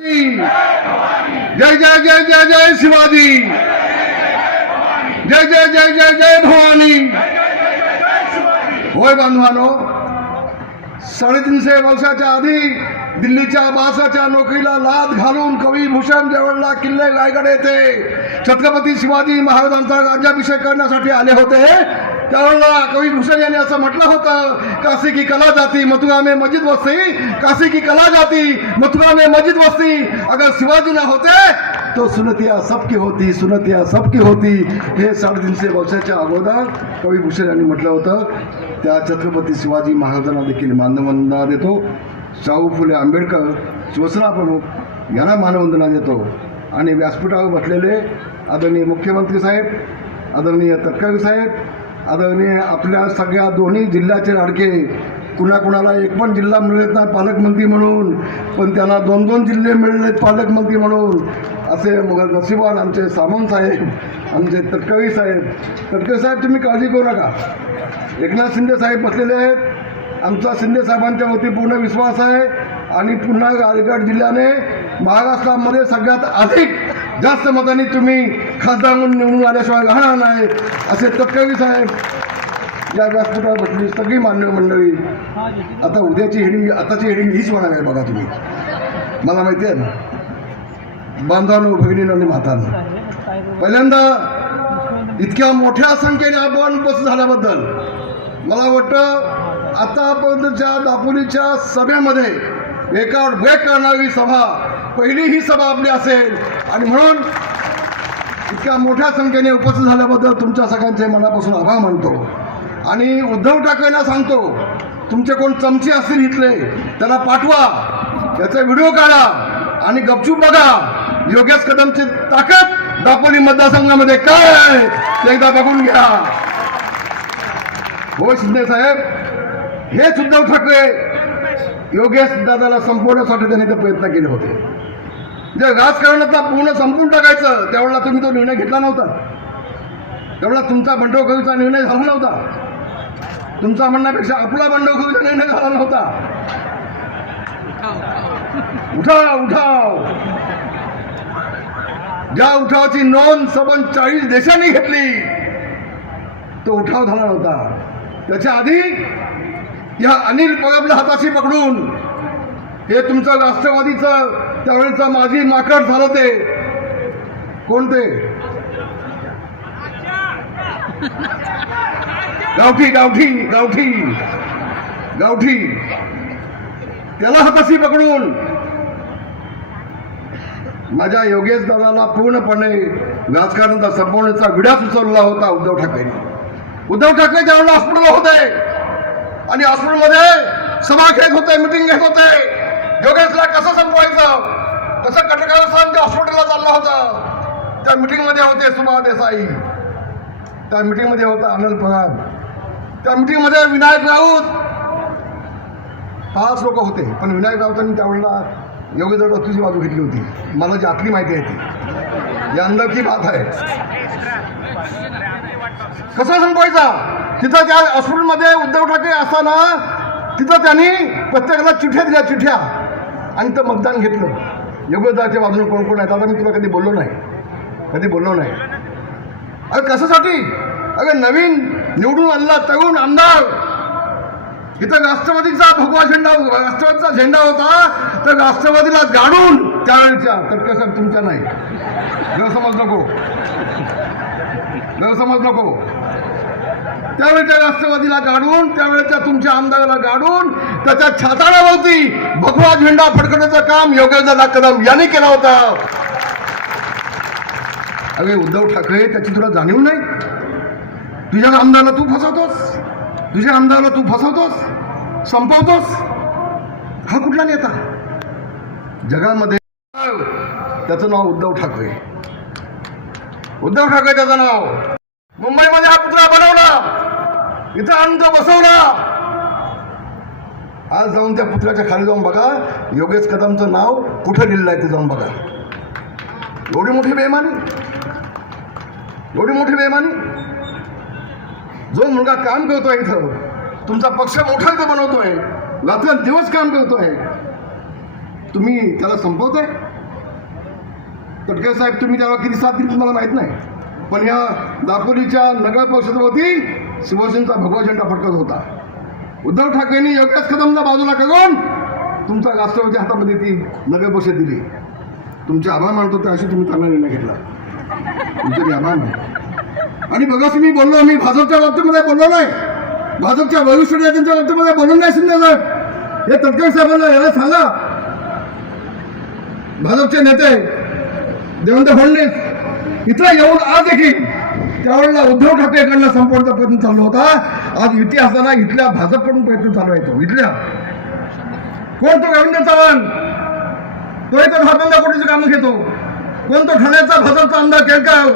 जय जय जय जय जय शिवाजी। जय जय जय जय जय भवानी। होय तीन साडेतीनशे वर्षा आधी दिल्लीच्या बासाच्या नोकरीला लाद घालून कवी भूषण जवळला किल्ले रायगड येथे छत्रपती शिवाजी महाराजांचा राज्याभिषेक करण्यासाठी आले होते. त्यावेळेला कवी भूषण यांनी असं म्हटलं होतं काशी की कला जाती मथुरा में मस्जिद वस्ती काशी की कला जाती मथुरा में मस्जिद वस्ती. अगर शिवाजी ना होते तो सुनतिया सबकी होती सुनतिया सबकी होती. हे साडेतीनशे वर्षाच्या अगोदर कवी भूषण यांनी म्हटलं होतं. त्या छत्रपती शिवाजी महाराजांना देखील मानवंदना देतो. शाहू फुले आंबेडकर शिवसेना प्रमुख यांना मानवंदना देतो. आणि व्यासपीठावर बसलेले आदरणीय मुख्यमंत्री साहेब आदरणीय तटकरी साहेब आदरणीय आपल्या सगळ्या दोन्ही जिल्ह्याचे लाडके कुणाकुणाला एक पण जिल्हा मिळत नाही पालकमंत्री म्हणून पण त्यांना दोन दोन जिल्हे मिळलेत पालकमंत्री म्हणून असे मग नसिबान आमचे सामंत साहेब आमचे तटकरी साहेब. तटकरी साहेब तुम्ही काळजी करू नका. एकनाथ शिंदे साहेब बसलेले आहेत. आमचा शिंदे साहेबांच्या वरती पूर्ण विश्वास आहे आणि पुन्हा रायगड जिल्ह्याने महाराष्ट्रामध्ये सगळ्यात अधिक जास्त मतांनी तुम्ही खासदार म्हणून निवडून आल्याशिवाय राहणार नाही असे तत्कवी साहेब. या व्यासपीठावर बसली सगळी मान्य मंडळी. आता उद्याची हेडिंग आताची हेडिंग हीच म्हणावी आहे बघा तुम्ही. मला माहिती आहे ना? बांधवांनो भगिनीनं आणि म्हातांनो पहिल्यांदा इतक्या मोठ्या संख्येने आपण उपस्थित झाल्याबद्दल मला वाटतं आतापर्यंतच्या दापोलीच्या सभेमध्ये एकावर ब्रेक करणारी सभा पहिली ही सभा आपली असेल आणि म्हणून इतक्या मोठ्या संख्येने उपस्थित झाल्याबद्दल तुमच्या सगळ्यांचे मनापासून आभार मानतो. आणि उद्धव ठाकरेंना सांगतो तुमचे कोण चमचे असतील इथले त्यांना पाठवा त्याचा व्हिडिओ काढा आणि गपचूप बघा योगेश कदमची ताकद दापोली मतदारसंघामध्ये काय आहे ते एकदा बघून घ्या. हो शिंदे साहेब हेच उद्धव ठाकरे. योगेश दादाला संपवण्यासाठी त्यांनी ते प्रयत्न केले होते. जे राजकारणाचा पूर्ण संपून टाकायचं त्यावेळेला तुम्ही तो निर्णय घेतला नव्हता. त्यावेळेला तुमचा बंडखोरीचा निर्णय झाला नव्हता. तुमचा म्हणण्यापेक्षा आपला बंडखोरीचा निर्णय झाला नव्हता. उठाव उठाव. ज्या उठावाची नोंद सबन चाळीस देशांनी घेतली तो उठाव झाला नव्हता. त्याच्या आधी या अनिल परबला हाताशी पकडून हे तुमचं राष्ट्रवादीचं त्यावेळेचं माजी माकड झालं ते. कोणते? गावठी गावठी गावठी गावठी. त्याला हाताशी पकडून. माझ्या योगेश दादाला पूर्णपणे राजकारणाचा संपवण्याचा विडा सुचवला होता उद्धव ठाकरे. उद्धव ठाकरे ज्यावेळेला हॉस्पिटलला होते आणि हॉस्पिटलमध्ये सभा घेत होते मिटिंग घेत होते. योगेशला कसं संपवायचं? कसं कटकास्थान त्या हॉस्पिटलला चाललं होतं. त्या मिटिंगमध्ये होते सुभा देसाई. त्या मिटिंगमध्ये होता अनिल पवार त्या मिटिंगमध्ये विनायक राऊत. पाच लोक होते पण विनायक राऊतांनी त्यावेळेला योगेश दादा बाजू घेतली होती. मला जी आतली माहिती आहे ती. या की बात आहे. कसं संपवायचा? तिथं त्या हॉस्पिटलमध्ये उद्धव ठाकरे असताना तिथं त्यांनी प्रत्येकाला चिठ्या दिल्या चिठ्ठ्या. आणि तर मतदान घेतलं. योगदाचे बाजूने कोण कोण आहेत? आता मी तुला कधी बोललो नाही. कधी बोललो नाही. अरे कशासाठी? अगं नवीन निवडून आणला तरुण आमदार. इथं राष्ट्रवादीचा भगवा झेंडा राष्ट्रवादीचा झेंडा होता. तर राष्ट्रवादीला गाडून त्यावेळेच्या तटकसा तुमच्या नाही. गैरसमज नको. गैरसमज नको. त्यावेळेच्या राष्ट्रवादीला गाडून त्यावेळेच्या तुमच्या आमदाराला गाडून त्याच्या छाताडावरती भगवा झेंडा फडकण्याचं काम योगेशदादा कदम यांनी केला होता. अरे उद्धव ठाकरे त्याची तुला जाणीव नाही? तुझ्या आमदाराला तू फसवतोस? तुझ्या आमदाराला तू फसवतोस? संपवतोस? हा कुठला नेता? जगामध्ये त्याचं नाव उद्धव ठाकरे. उद्धव ठाकरे त्याचं नाव. मुंबईमध्ये हा पुतळा बनवला. इथं अंग बसवला. आज जाऊन त्या पुतळ्याच्या खाली जाऊन बघा. योगेश कदमचं नाव कुठं लिहिलं आहे ते जाऊन बघा. एवढी मोठी बेमानी एवढी मोठी बेमानी जो मुलगा काम करतोय इथं तुमचा पक्ष मोठा इथं बनवतोय. रात्र दिवस काम करतोय. तुम्ही त्याला संपवताय? तटकरे साहेब तुम्ही त्याला किती साथ दिली तुम्हाला माहीत नाही? पण या दापोलीच्या नगर परिषदेवरती शिवसेनेचा भगवा झेंडा फडकत होता. उद्धव ठाकरेंनी योग्यच कदमला बाजूला करून तुमचा राष्ट्रवादी हातामध्ये ती नगर परिषद दिली. तुमचे आभार मानतो ते अशी तुम्ही चांगला निर्णय घेतला. तुमचे आभार मानतो. आणि बघा मी बोललो मी भाजपच्या बाबतीमध्ये बोललो नाही. भाजपच्या वरिष्ठ नेत्यांच्या बाबतीमध्ये बोलून नाही शिंदे हे तटकरे साहेबांना याला सांगा. भाजपचे नेते देवेंद्र फडणवीस इथं येऊन आज देखील त्यावेळेला उद्धव ठाकरेकडनं संपवण्याचा प्रयत्न चालू होता. आज इतिहासाला इथल्या भाजपकडून प्रयत्न चालू आहे तो इथल्या. कोण तो रवींद्र चव्हाण? तो इथं दहा पंधरा कोटीची कामं घेतो. कोण तो ठाण्याचा भाजपचा आमदार केळकर?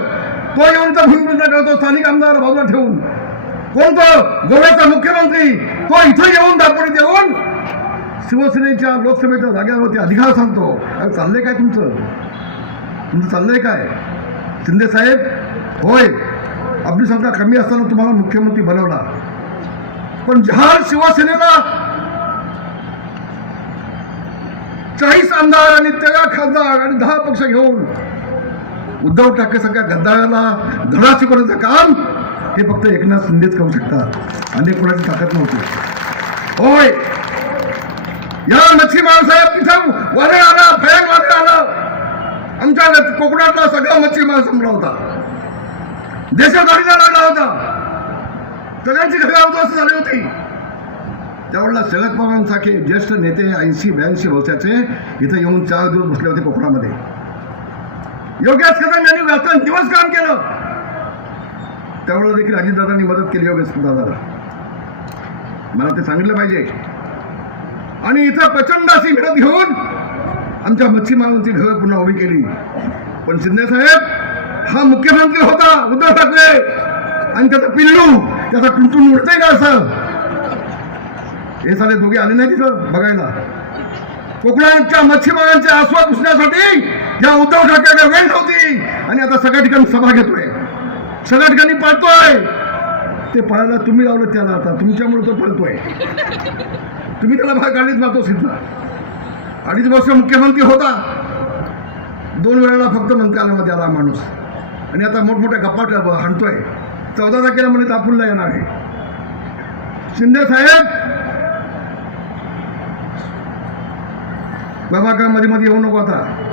तो येऊन तर भूमिपूजन करतो स्थानिक आमदार बाजूला ठेवून. कोण तो? गोव्याचा मुख्यमंत्री. तो इथं येऊन दापोलीत येऊन शिवसेनेच्या लोकसभेच्या जाग्यावरती अधिकार सांगतो. अरे चाललंय काय तुमचं? तुमचं चाललंय काय? शिंदे साहेब होय आपली संख्या कमी असताना तुम्हाला मुख्यमंत्री बनवला. पण जहार शिवसेनेला चाळीस आमदार आणि तेरा खासदार आणि दहा पक्ष घेऊन उद्धव ठाकरे सगळ्या गद्दाराला धडा शिकवण्याचं काम हे फक्त एकनाथ शिंदेच करू शकतात. आणि कोणाची ताकद नव्हती. होय. या मच्छीमार साहेब तिथं वारे आला भयान वारे आला आमच्या कोकणातला सगळा मच्छीमार संपला होता. देशात देशगाडीला लागला होता. सगळ्यांची घरी उद्ध्वस्त झाली होती. त्यावेळेला शरद पवारांसारखे ज्येष्ठ नेते ऐंशी ब्याऐंशी वर्षाचे इथं येऊन चार दिवस बसले होते कोकणामध्ये. योगेश कदम यांनी व्यासन दिवस काम केलं. त्यावेळेला देखील अजितदादांनी मदत केली योगेश दादाला मला ते सांगितलं पाहिजे. आणि इथं प्रचंड अशी मिळत घेऊन आमच्या मच्छीमारांची घरं पुन्हा उभी केली. पण शिंदे साहेब हा मुख्यमंत्री होता उद्धव ठाकरे. आणि त्याचा पिल्लू त्याचा टुंटून उडतंय का असं? हे सारे दोघे आले नाही तिथं बघायला. कोकणाच्या मच्छीमारांचे आस्वाद पुसण्यासाठी या उद्धव ठाकरे वेळ नव्हती. आणि आता सगळ्या ठिकाणी सभा घेतोय. सगळ्या ठिकाणी पळतोय. ते पळायला तुम्ही लावलं त्याला आता. तुमच्यामुळे तो पळतोय. तुम्ही त्याला भाग काढलीच मारतो सिद्ध. अडीच वर्ष मुख्यमंत्री होता. दोन वेळेला फक्त मंत्रालयामध्ये आला माणूस. आणि आता मोठमोठ्या गप्पा ट- हाणतोय. चौदा तारखेला म्हणे तापूरला येणार आहे. शिंदे साहेब! बाबा का मध्ये मध्ये येऊ नको आता.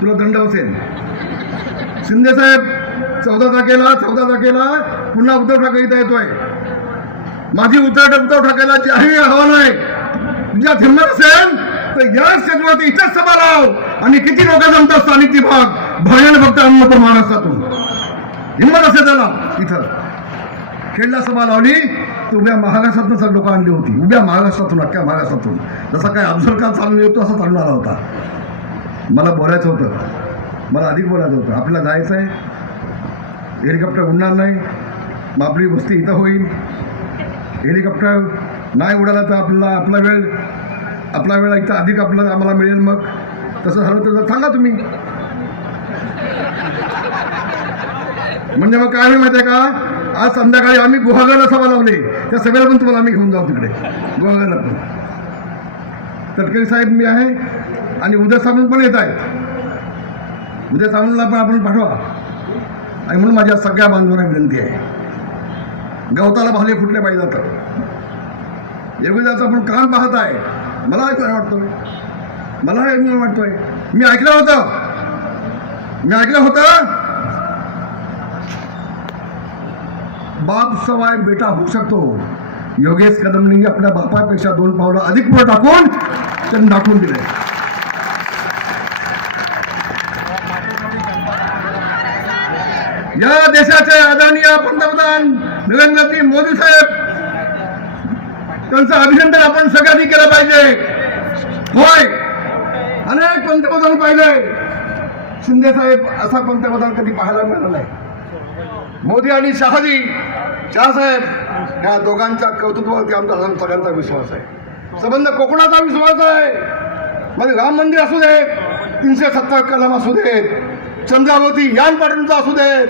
तुला दंड असेल. शिंदे साहेब चौदा तारखेला चौदा तारखेला पुन्हा उद्धव ठाकरे इथं येतोय. माझी उद्धव उद्धव ठाकरेला जाहीर आव्हान आहे. तुझ्यात हिंमत असेल? तर या इथंच सभा लाव. आणि किती लोक जमतात स्थानिक विभाग भयान फक्त अन्नपूर महाराष्ट्रातून हिंमत असेल त्याला इथं. खेळला सभा लावली तर उभ्या महाराष्ट्रातून सगळं लोक आणली होती. उभ्या महाराष्ट्रातून अख्ख्या महाराष्ट्रातून जसा काय अफजल खान चालू येतो असा चालून आला होता. मला बोलायचं होतं. मला अधिक बोलायचं होतं. आपल्याला जायचं आहे. हेलिकॉप्टर उडणार नाही. मग आपली वस्ती इथं होईल. हेलिकॉप्टर नाही उडाला तर आपला आपला वेळ आपला वेळ इथं अधिक आपला आम्हाला मिळेल मग. तसं झालं तर सांगा तुम्ही. म्हणजे मग काय होईल माहिती आहे का? आज संध्याकाळी आम्ही गुहागरला सभा लावली. त्या सभेला पण तुम्हाला आम्ही घेऊन जाऊ तिकडे. गुहागरला पण. तटकरी साहेब मी आहे आणि उद्या सामंत पण येत आहेत. उद्या सामंतला पण आपण पाठवा. आणि म्हणून माझ्या सगळ्या बांधवांना विनंती आहे. गवताला भाले फुटले पाहिजे आता. योगीदाचं आपण काम पाहत आहे. मला ऐकायला वाटतोय. मला ऐकायला वाटतोय. मी ऐकलं होतं. मी ऐकलं होतं. बाप सवाय बेटा होऊ शकतो. योगेश कदमनी आपल्या बापापेक्षा दोन पावलं अधिक पुढे टाकून त्यांनी दाखवून दिले. या देशाचे आदरणीय पंतप्रधान नरेंद्रजी मोदी साहेब. त्यांचं अभिनंदन आपण सगळ्यांनी केलं पाहिजे. होय. अनेक पंतप्रधान पाहिले. शिंदे साहेब असा पंतप्रधान कधी पाहायला मिळाला नाही. मोदी आणि शहाजी शहासाहेब या दोघांच्या कौतुत्वावरती आमचा सगळ्यांचा विश्वास आहे. संबंध कोकणाचा विश्वास आहे. म्हणजे राम मंदिर असू देत तीनशे सत्तर कलम असू देत चंद्रावती यान पाटणचा असू देत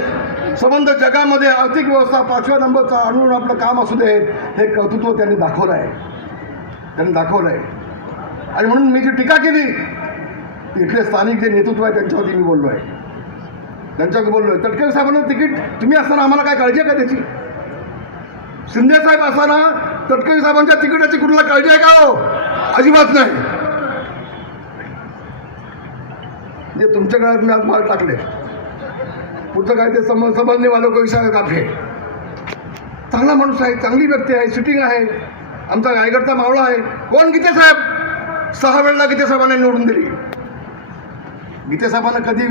संबंध जगामध्ये आर्थिक व्यवस्था पाचव्या नंबरचा आणून आपलं काम असू दे हे कर्तृत्व त्यांनी दाखवलं आहे त्यांनी दाखवलं आहे आणि म्हणून मी जी टीका केली इथले स्थानिक जे नेतृत्व आहे त्यांच्यावरती मी बोललो आहे त्यांच्याकडे बोललो आहे तटकरे साहेबांना तिकीट तुम्ही असताना आम्हाला काय काळजी आहे का त्याची? शिंदे साहेब असताना तटकरे साहेबांच्या तिकिटाची कुठला काळजी आहे का हो? अजिबात नाही. जे तुमच्या काळात मी आज माल टाकले. पुढचं काय ते सम समजणे वालो को विषय काफे चांगला माणूस आहे चांगली व्यक्ती आहे शूटिंग आहे. आमचा रायगडचा मावळा आहे. कोण गीते साहेब? सहा वेळेला गीते साहेबांना निवडून दिली. गीते साहेबांना कधी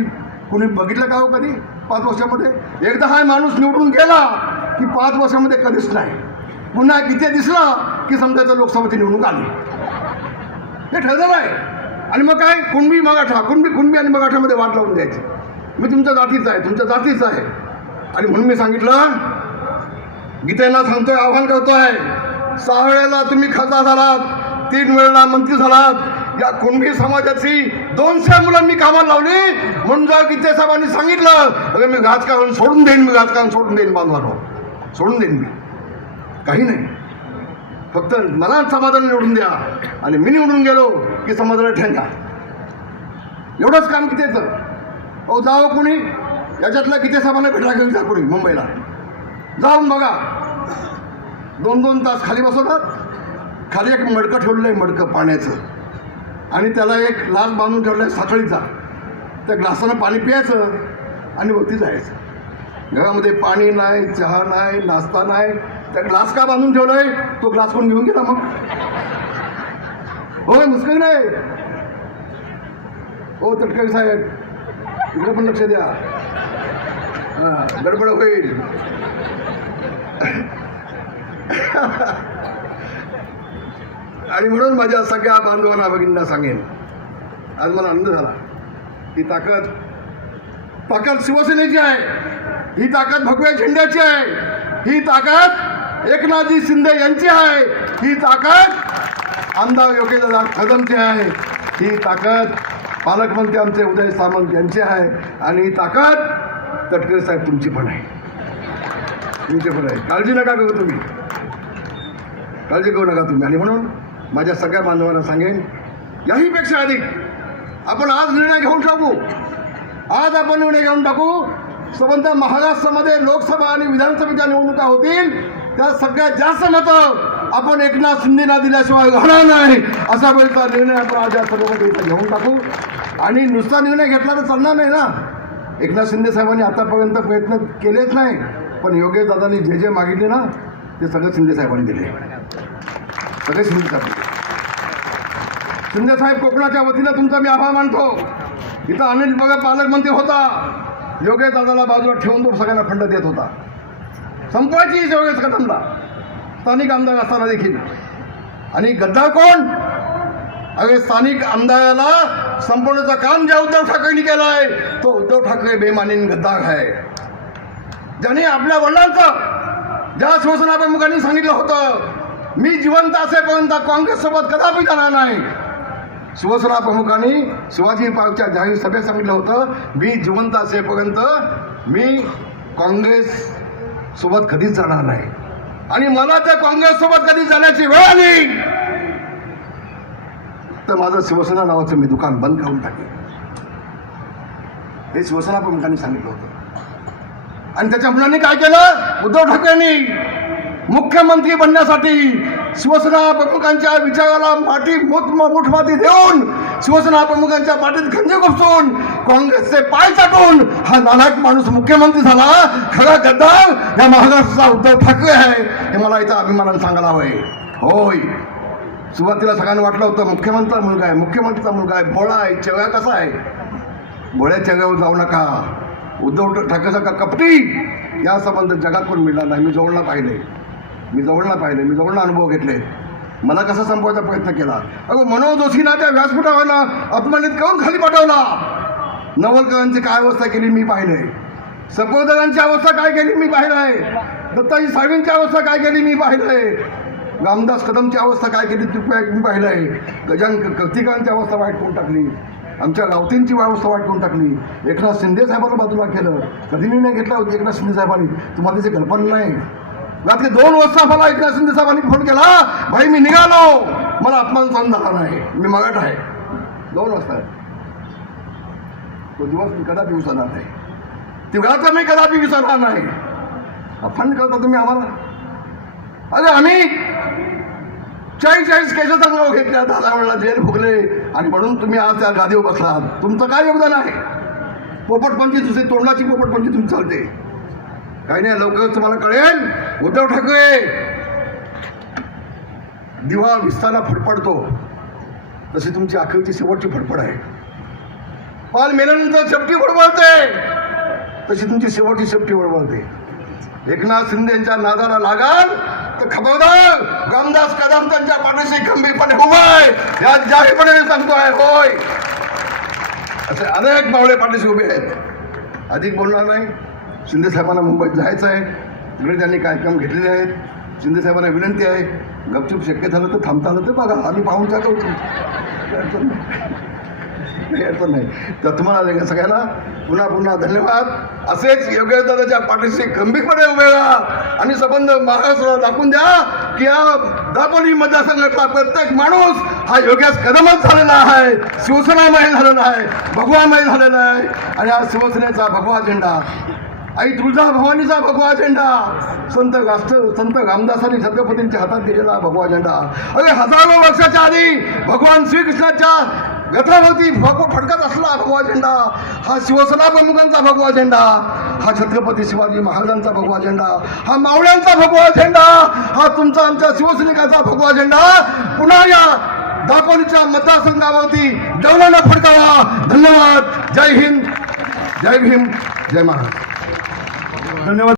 कुणी बघितलं का हो कधी? पाच वर्षामध्ये. एकदा हा माणूस निवडून गेला की पाच वर्षामध्ये कधीच नाही. पुन्हा गीते दिसला की समजायचं लोकसभेची निवडणूक आली. हे ठरलेलं आहे आणि मग काय? कुणबी मगाठा कुणबी कुणबी आणि मगाठामध्ये वाट लावून द्यायची. मी तुमच्या जातीचा आहे तुमच्या जातीचा आहे. आणि म्हणून मी सांगितलं गीतेला सांगतोय आव्हान करतोय सहा वेळेला तुम्ही खासदार झालात तीन वेळेला मंत्री झालात या कुणबी समाजाची दोनशे मुलं मी कामाला लावली म्हणून जर गीते साहेबांनी सांगितलं अरे मी राजकारण सोडून देईन मी राजकारण सोडून देईन बांधवानो. सोडून देईन मी. काही नाही. फक्त मला समाधान निवडून द्या. आणि मी निवडून गेलो की समाजाला ठेंगा. एवढंच काम कितीचं अहो जावं कुणी? याच्यातल्या किती साहेबांना भेटला घेऊन जा कुणी मुंबईला? जाऊन बघा. दोन दोन तास खाली बसवतात. खाली एक मडकं ठेवलेलं आहे मडकं पाण्याचं. आणि त्याला एक ग्लास बांधून ठेवला आहे साखळीचा. त्या ग्लासानं पाणी प्यायचं आणि वरती जायचं. घरामध्ये पाणी नाही चहा नाही नाश्ता नाही. त्या ग्लास का बांधून ठेवलाय? तो ग्लास कोण घेऊन गेला मग? होय मुस्किल नाही. हो तटकरी साहेब. इकडे पण लक्ष द्या. हा गडबड होईल. आणि म्हणून माझ्या सगळ्या बांधवांना भगिनींना सांगेन आज मला आनंद झाला. ही ताकद ताकद शिवसेनेची आहे. ही ताकद भगव्या झेंड्याची आहे. ही ताकद एकनाथजी शिंदे यांची आहे. ही ताकद आमदार योगेश कदमची आहे. ही ताकद पालकमंत्री आमचे उदय सामंत यांचे आहे. आणि ही ताकद तटकरे साहेब तुमची पण आहे. तुमची पण आहे. काळजी नका करू तुम्ही. काळजी करू नका तुम्ही. आणि म्हणून माझ्या सगळ्या बांधवांना सांगेन याहीपेक्षा अधिक आपण आज निर्णय घेऊन टाकू. आज आपण निर्णय घेऊन टाकू. संबंध महाराष्ट्रामध्ये लोकसभा आणि विधानसभेच्या निवडणुका होतील. त्या सगळ्यात जास्त मतं आपण एकनाथ शिंदेना दिल्याशिवाय राहणार नाही. असा वेळचा निर्णय आपण आज या सर्वमध्ये इथं घेऊन टाकू. आणि नुसता निर्णय घेतला तर चालणार नाही ना. एकनाथ शिंदे साहेबांनी आतापर्यंत प्रयत्न केलेच नाही पण योगेश दादांनी जे जे मागितले ना ते सगळं शिंदे साहेबांनी दिले. सगळे शिंदे साहेब शिंदे साहेब कोकणाच्या वतीनं तुमचा मी आभार मानतो. इथं अनिल बघा पालकमंत्री होता. योगेश दादाला बाजूला ठेवून तो सगळ्यांना खंड देत होता. संपवायची योगेश कदमला स्थानिक आमदार असताना देखील. आणि गद्दार कोण? अरे स्थानिक आमदाराला संपवण्याचं काम ज्या उद्धव ठाकरेंनी केलं आहे तो उद्धव ठाकरे बेमानीन गद्दार आहे. ज्याने आपल्या वडिलांचं ज्या शिवसेना प्रमुखांनी सांगितलं होतं मी जिवंत असेपर्यंत काँग्रेससोबत कदापि जाणार नाही. शिवसेना प्रमुखांनी शिवाजी पार्कच्या जाहीर सभेत सांगितलं होतं मी जिवंत असेपर्यंत मी काँग्रेस सोबत कधीच जाणार नाही. आणि मला त्या काँग्रेस सोबत कधी जाण्याची वेळ आली. तर माझं शिवसेना नावाचं मी दुकान बंद करून टाकेन हे शिवसेना प्रमुखांनी सांगितलं होतं. आणि त्याच्या मुलांनी काय केलं? उद्धव ठाकरेंनी मुख्यमंत्री बनण्यासाठी शिवसेना प्रमुखांच्या विचाराला माठी मोठ माती देऊन शिवसेना प्रमुखांच्या पाठीत खंजे घुसून काँग्रेसचे पाय चाटून हा नालायक माणूस मुख्यमंत्री झाला. खरा गद्दार या महाराष्ट्राचा उद्धव ठाकरे आहे. हे मला इथं अभिमानाने सांगायला हवंय. होय. सुरुवातीला सगळ्यांना वाटलं होतं मुख्यमंत्रीचा मुलगा आहे मुख्यमंत्रीचा मुलगा आहे भोळा आहे चेव्या कसा आहे? भोळ्या चेव्यावर जाऊ नका. उद्धव ठाकरेसारखा कपटी! या संबंध जगात पण मिळणार नाही. मी जवळला पाहिले. मी जवळला पाहिले. मी जवळला अनुभव घेतले. मला कसा संपवायचा प्रयत्न केला? अगं मनोज जोशीना त्या व्यासपीठावरला अपमानित करून खाली पाठवला? नवलकरांची काय अवस्था केली मी पाहिले. सपोदरांची अवस्था काय केली मी पाहिलं. आहे दत्ताजी साहेबांची अवस्था काय केली मी पाहिलं. आहे रामदास कदमची अवस्था काय केली ती मी पाहिलं आहे. गजान कर्तिकांची अवस्था वाईट करून टाकली. आमच्या रावतींची अवस्था वाईट करून टाकली. एकनाथ शिंदे साहेबांना बाजूला केलं. कधी निर्णय घेतला होता एकनाथ शिंदे साहेबांनी? तुम्हाला त्याची कल्पना नाही. रात्री दोन वाजता मला एकनाथ शिंदे साहेबांनी फोन केला भाई मी निघालो. मला अपमान सहन झाला नाही. मी मगाट आहे. दोन वाजता तो दिवस मी कदापि विसरणार नाही. तेव्हाचा मी कदापि विसरणार नाही. अपमान फंड करता तुम्ही आम्हाला? अरे आम्ही चाळीस चाळीस केसाचा नाव घेतल्या दादा म्हणला जेल भोगले आणि म्हणून तुम्ही आज त्या गादीवर बसलात तुमचं काय योगदान आहे? पोपटपंची दुसरी तोंडाची पोपटपंची तुमची चालते. काही नाही लवकरच तुम्हाला कळेल. उद्धव ठाकरे! दिवा विस्तारा फडफडतो. तशी तुमची अखेरची शेवटची फडफड आहे. पाल मेल्यानंतर शेपटी फडफडते. तशी तुमची शेवटची शेपटी फडफडते. एकनाथ शिंदेच्या नादाला लागाल. तर खबरदार रामदास कदम त्यांच्या पाठीशी गंभीरपणे उभाय या जाहीरपणे मी सांगतोय होय. असे अनेक मावळे पाठीशी उभे आहेत. अधिक बोलणार नाही. शिंदे साहेबांना मुंबईत जायचं आहे. तिकडे त्यांनी कार्यक्रम घेतलेले आहेत. शिंदे साहेबांना विनंती आहे. गपचूप शक्य झालं तर थांबता आलं तर बघा. आम्ही पाहून जातो. काही अडचण नाही. तर तुम्हाला सगळ्यांना पुन्हा पुन्हा धन्यवाद. असेच योग्य दादाच्या पाठीशी गंभीरपणे उभे राहा. आणि संबंध महाराष्ट्राला दाखवून द्या की या दापोली मतदारसंघातला प्रत्येक माणूस हा योग्यास कदमच झालेला आहे. शिवसेनामय झालेला आहे. भगवामय झालेला आहे. आणि हा शिवसेनेचा भगवा झेंडा. आई तुळजा भवानीचा भगवा झेंडा. संत गास्त संत रामदासांनी छत्रपतींच्या हातात दिलेला भगवा झेंडा. अरे हजारो वर्षाच्या आधी भगवान श्रीकृष्णाच्या व्यथावरती भगवा फडकत असला भगवा झेंडा हा शिवसेना प्रमुखांचा भगवा झेंडा हा छत्रपती शिवाजी महाराजांचा भगवा झेंडा हा मावळ्यांचा भगवा झेंडा हा तुमचा आमच्या शिवसैनिकाचा भगवा झेंडा. पुन्हा या दापोलीच्या मतदारसंघावरती डौलानं फडकावा. धन्यवाद. जय हिंद. जय भीम. जय महाराज. धन्यवाद.